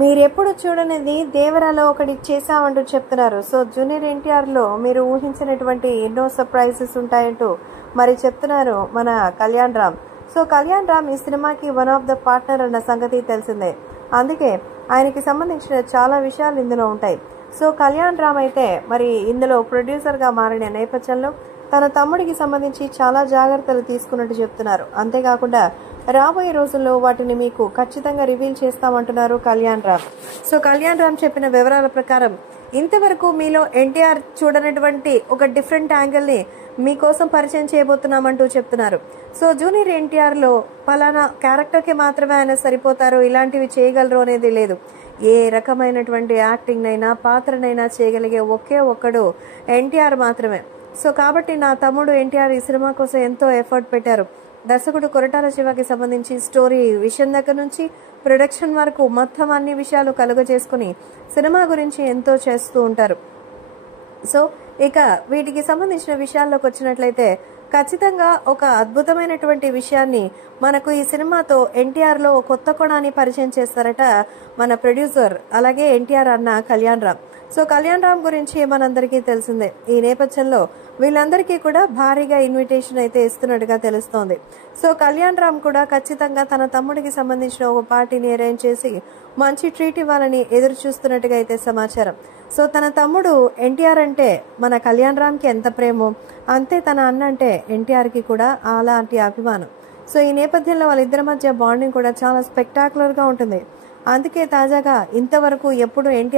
మీరెప్పుడు చూడనిది దేవరాలో ఒకటి చేశామంటూ చెప్తున్నారు. సో జూనియర్ ఎన్టీఆర్లో మీరు ఊహించినటువంటి ఎన్నో సర్ప్రైజెస్ ఉంటాయంటూ మరి చెప్తున్నారు మన కళ్యాణ్ రామ్. సో కళ్యాణ్ రామ్ ఈ సినిమాకి వన్ ఆఫ్ ద పార్ట్నర్ అన్న సంగతి తెలిసిందే. అందుకే ఆయనకి సంబంధించిన చాలా విషయాలు ఇందులో ఉంటాయి. సో కళ్యాణ్ రామ్ అయితే మరి ఇందులో ప్రొడ్యూసర్గా మారిన నేపథ్యంలో తన తమ్ముడికి సంబంధించి చాలా జాగ్రత్తలు తీసుకున్నట్టు చెప్తున్నారు. అంతేకాకుండా రాబోయే రోజుల్లో వాటిని మీకు ఖచ్చితంగా రివీల్ చేస్తామంటున్నారు కళ్యాణ్ రామ్. సో కళ్యాణ్ రామ్ చెప్పిన వివరాల ప్రకారం ఇంతవరకు మీలో ఎన్టీఆర్ చూడనటువంటి ఒక డిఫరెంట్ యాంగిల్ని మీకోసం పరిచయం చేయబోతున్నామంటూ చెప్తున్నారు. సో జూనియర్ ఎన్టీఆర్లో పలానా క్యారెక్టర్కి మాత్రమే ఆయన సరిపోతారు, ఇలాంటివి చేయగలరు అనేది లేదు. ఏ రకమైనటువంటి యాక్టింగ్ అయినా పాత్రనైనా చేయగలిగే ఒకే ఒక్కడు ఎన్టీఆర్ మాత్రమే. సో కాబట్టి నా తమ్ముడు ఎన్టీఆర్ ఈ సినిమా కోసం ఎంతో ఎఫర్ట్ పెట్టారు. దర్శకుడు కొరటాల శివకి సంబంధించి స్టోరీ విషయం దగ్గర నుంచి ప్రొడక్షన్ వరకు మొత్తం అన్ని విషయాలు కలుగజేసుకుని సినిమా గురించి ఎంతో చేస్తూ ఉంటారు. సో ఇక వీటికి సంబంధించిన విషయాల్లోకి వచ్చినట్లయితే ఖచ్చితంగా ఒక అద్భుతమైనటువంటి విషయాన్ని మనకు ఈ సినిమాతో ఎన్టీఆర్లో కొత్త కోణాన్ని పరిచయం చేస్తారట మన ప్రొడ్యూసర్, అలాగే ఎన్టీఆర్ అన్న కళ్యాణ్ రామ్. సో కళ్యాణ్ రామ్ గురించి మనందరికీ తెలిసిందే. ఈ నేపథ్యంలో వీళ్ళందరికీ కూడా భారీగా ఇన్విటేషన్ అయితే ఇస్తున్నట్టుగా తెలుస్తోంది. సో కళ్యాణ్ రామ్ కూడా ఖచ్చితంగా తన తమ్ముడికి సంబంధించిన ఒక పార్టీని అరేంజ్ చేసి మంచి ట్రీట్ ఇవ్వాలని ఎదురు చూస్తున్నట్టుగా అయితే సమాచారం. సో తన తమ్ముడు ఎన్టీఆర్ అంటే మన కళ్యాణ్ రామ్కి ఎంత ప్రేమో అంతే తన అన్న అంటే ఎన్టీఆర్కి కూడా అలాంటి అభిమానం. సో ఈ నేపథ్యంలో వాళ్ళిద్దరి మధ్య బాండింగ్ కూడా చాలా స్పెక్టాకులర్గా ఉంటుంది. అందుకే తాజాగా ఇంతవరకు ఎప్పుడు ఎన్టీఆర్